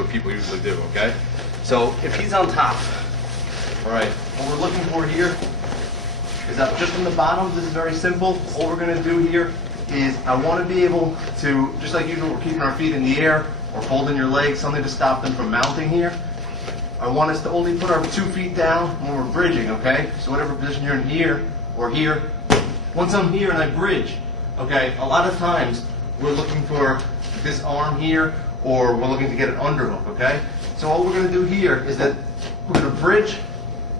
what people usually do, okay? So if he's on top, all right, what we're looking for here is that just from the bottom, this is very simple. All we're gonna do here is I wanna be able to, just like usual, we're keeping our feet in the air or folding your legs, something to stop them from mounting here. I want us to only put our 2 feet down when we're bridging, okay? So whatever position you're in here or here, once I'm here and I bridge, okay, a lot of times we're looking for this arm here or we're looking to get an underhook, okay? So what we're gonna do here is that we're gonna bridge,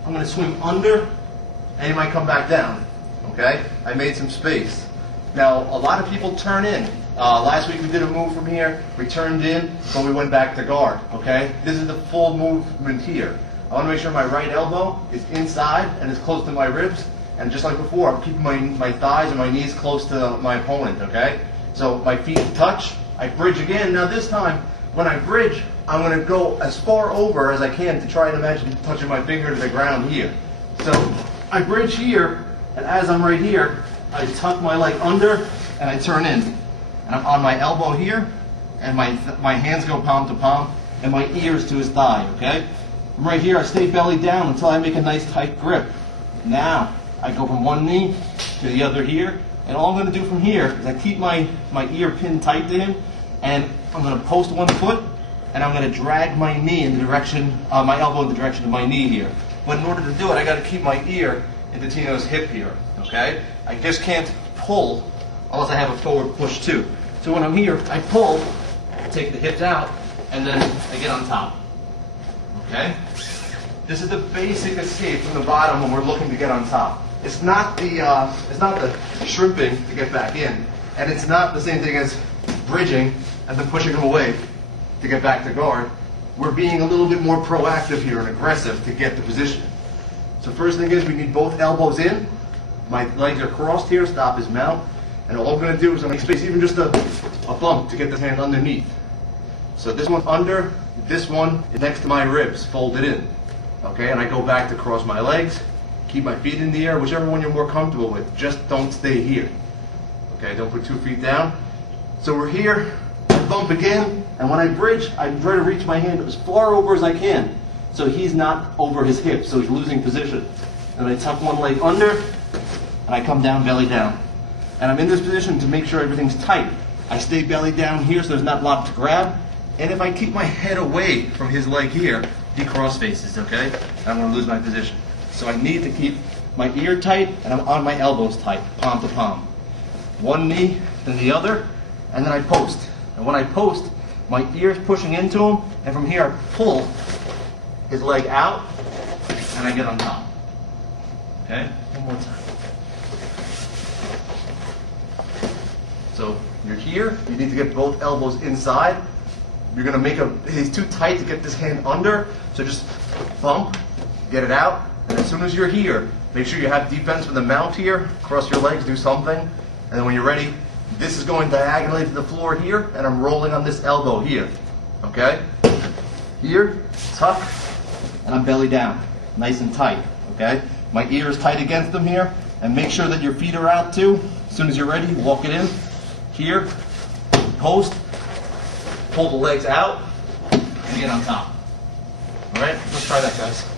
I'm gonna swing under, and you might come back down, okay? I made some space. Now, a lot of people turn in. Last week we did a move from here, we turned in, but we went back to guard, okay? This is the full movement here. I want to make sure my right elbow is inside and is close to my ribs, and just like before, I'm keeping my thighs and my knees close to my opponent, okay? So my feet touch, I bridge again. Now this time, when I bridge, I'm going to go as far over as I can to try and imagine touching my finger to the ground here. So I bridge here, and as I'm right here, I tuck my leg under and I turn in. And I'm on my elbow here, and my hands go palm to palm, and my ears to his thigh, okay? I'm right here, I stay belly down until I make a nice tight grip. Now, I go from one knee to the other here, and all I'm gonna do from here is I keep my ear pinned tight to him, and I'm gonna post one foot, and I'm gonna drag my knee in the direction, my elbow in the direction of my knee here. But in order to do it, I gotta keep my ear into Tino's hip here, okay? I just can't pull unless I have a forward push too. So when I'm here, I pull, take the hips out, and then I get on top. Okay? This is the basic escape from the bottom when we're looking to get on top. It's not the shrimping to get back in, and it's not the same thing as bridging and then pushing them away to get back to guard. We're being a little bit more proactive here and aggressive to get the position. So first thing is we need both elbows in. My legs are crossed here, stop his mount. And all I'm going to do is I'm going to make space, even just a bump to get this hand underneath. So this one's under, this one is next to my ribs, folded in. Okay, and I go back to cross my legs, keep my feet in the air, whichever one you're more comfortable with. Just don't stay here. Okay, don't put 2 feet down. So we're here, I bump again, and when I bridge, I try to reach my hand as far over as I can. So he's not over his hips, so he's losing position. And I tuck one leg under, and I come down, belly down. And I'm in this position to make sure everything's tight. I stay belly down here so there's not a lot to grab. And if I keep my head away from his leg here, he cross faces, okay? And I'm going to lose my position. So I need to keep my ear tight and I'm on my elbows tight, palm to palm. One knee, then the other, and then I post. And when I post, my ear's pushing into him, and from here I pull his leg out, and I get on top. Okay? One more time. So you're here, you need to get both elbows inside. You're gonna make he's too tight to get this hand under, so just bump, get it out, and as soon as you're here, make sure you have defense with the mount here, cross your legs, do something, and then when you're ready, this is going diagonally to the floor here, and I'm rolling on this elbow here, okay? Here, tuck, and I'm belly down, nice and tight, okay? My ear is tight against them here, and make sure that your feet are out too. As soon as you're ready, walk it in. Here, post, pull the legs out, and get on top. All right, let's try that, guys.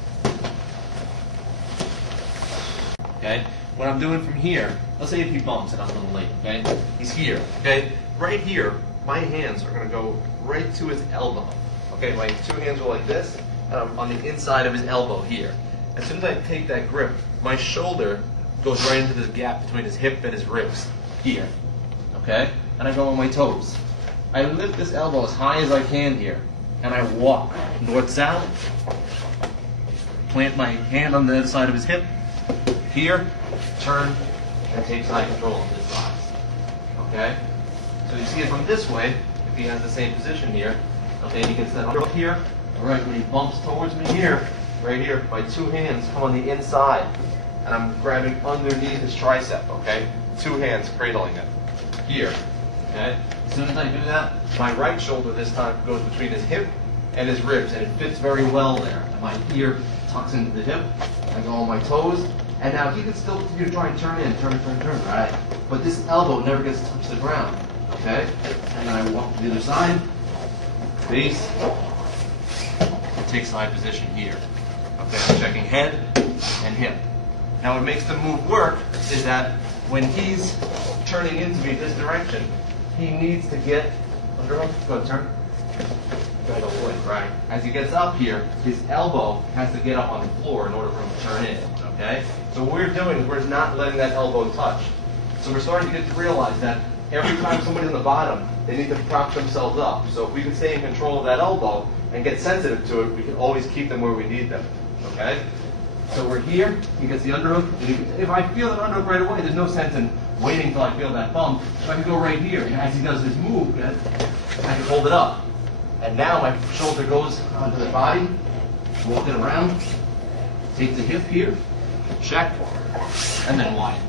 Okay, what I'm doing from here, let's say if he bumps and I'm a little late, okay? He's here, okay? Right here, my hands are gonna go right to his elbow. Okay, my 2 hands go like this, and I'm on the inside of his elbow here. As soon as I take that grip, my shoulder goes right into this gap between his hip and his ribs, here. Okay? And I go on my toes. I lift this elbow as high as I can here, and I walk north-south, plant my hand on the other side of his hip, here, turn, and take side control of his thighs. Okay? So you see it from this way, if he has the same position here, okay, he gets that under here, all right, when he bumps towards me here, right here, my 2 hands come on the inside, and I'm grabbing underneath his tricep, okay? 2 hands cradling it. Here, okay? As soon as I do that, my right shoulder this time goes between his hip and his ribs, and it fits very well there. And my ear tucks into the hip, I go on my toes, and now he can still try and turn in, turn, right? But this elbow never gets to touch the ground, okay? And then I walk to the other side, base, take side position here. Okay, I'm checking head and hip. Now what makes the move work is that when he's turning into me this direction, he needs to get under him. Go ahead, turn. Right. As he gets up here, his elbow has to get up on the floor in order for him to turn in. Okay? So what we're doing is we're not letting that elbow touch. So we're starting to get to realize that every time somebody's on the bottom, they need to prop themselves up. So if we can stay in control of that elbow and get sensitive to it, we can always keep them where we need them. Okay? So we're here, he gets the underhook. If I feel the underhook right away, there's no sense in waiting until I feel that bump. So I can go right here, and as he does his move, I can hold it up. And now my shoulder goes onto the body, walking around, take the hip here, check, and then wide.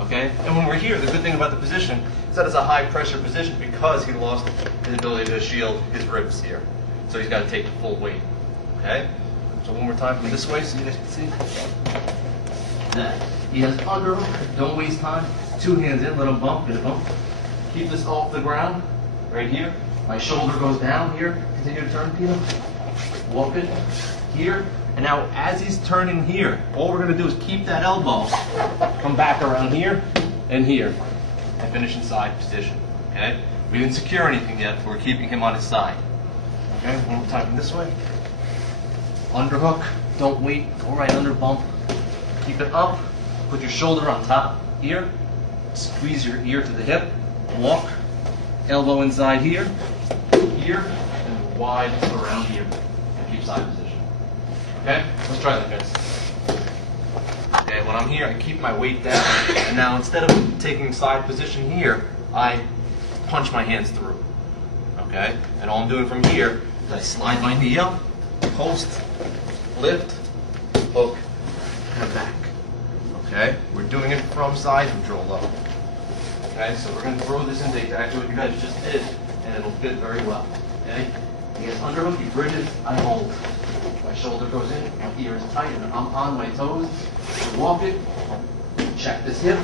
Okay? And when we're here, the good thing about the position is that it's a high pressure position because he lost his ability to shield his ribs here. So he's got to take the full weight. Okay? So one more time from this way so you guys can see. That. He has underhook, don't waste time. 2 hands in, let him bump, get a bump. Keep this off the ground, right here. My shoulder goes down here. Continue to turn, Peter. Walk it here. And now as he's turning here, all we're going to do is keep that elbow, come back around here and here, and finish in side position. Okay? We didn't secure anything yet, but we're keeping him on his side. Okay? One more time from this way. Underhook. Don't wait. Go right under bump. Keep it up. Put your shoulder on top here. Squeeze your ear to the hip. Walk. Elbow inside here. Here. And wide around here. And keep side position. Okay? Let's try that, guys. Okay, when I'm here, I keep my weight down. And now instead of taking side position here, I punch my hands through. Okay? And all I'm doing from here is I slide my knee up, post, lift, hook, and back. Okay? We're doing it from side control level. Okay? So we're going to throw this into exactly what you guys just did, and it'll fit very well. Okay? He gets underhook, he bridges, I hold. My shoulder goes in, my ear is tight, and I'm on my toes. I walk it, check this hip,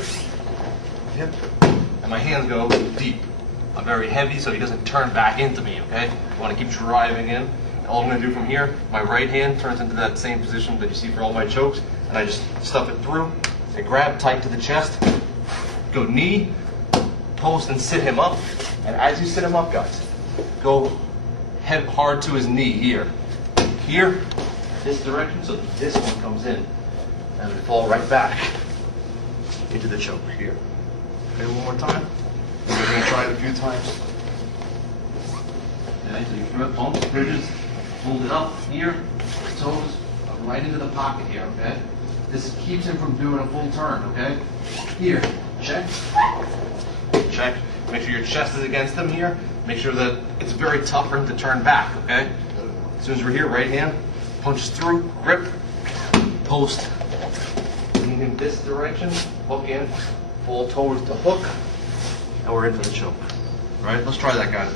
and my hands go deep. I'm very heavy, so he doesn't turn back into me, okay? I want to keep driving in. All I'm going to do from here, my right hand turns into that same position that you see for all my chokes, and I just stuff it through, and grab tight to the chest, go knee, post, and sit him up. And as you sit him up, guys, go head hard to his knee here. Here, this direction, so that this one comes in. And we fall right back into the choke here. Okay, one more time. And we're going to try it a few times. Okay, so you throw it, bumps, bridges, hold it up here, toes, right into the pocket here, okay? This keeps him from doing a full turn, okay? Here, check. Check. Make sure your chest is against him here. Make sure that it's very tough for him to turn back, okay? As soon as we're here, right hand, punches through, grip, post. Lean in this direction, hook in, fall towards the hook, and we're into the choke. All right, let's try that, guys.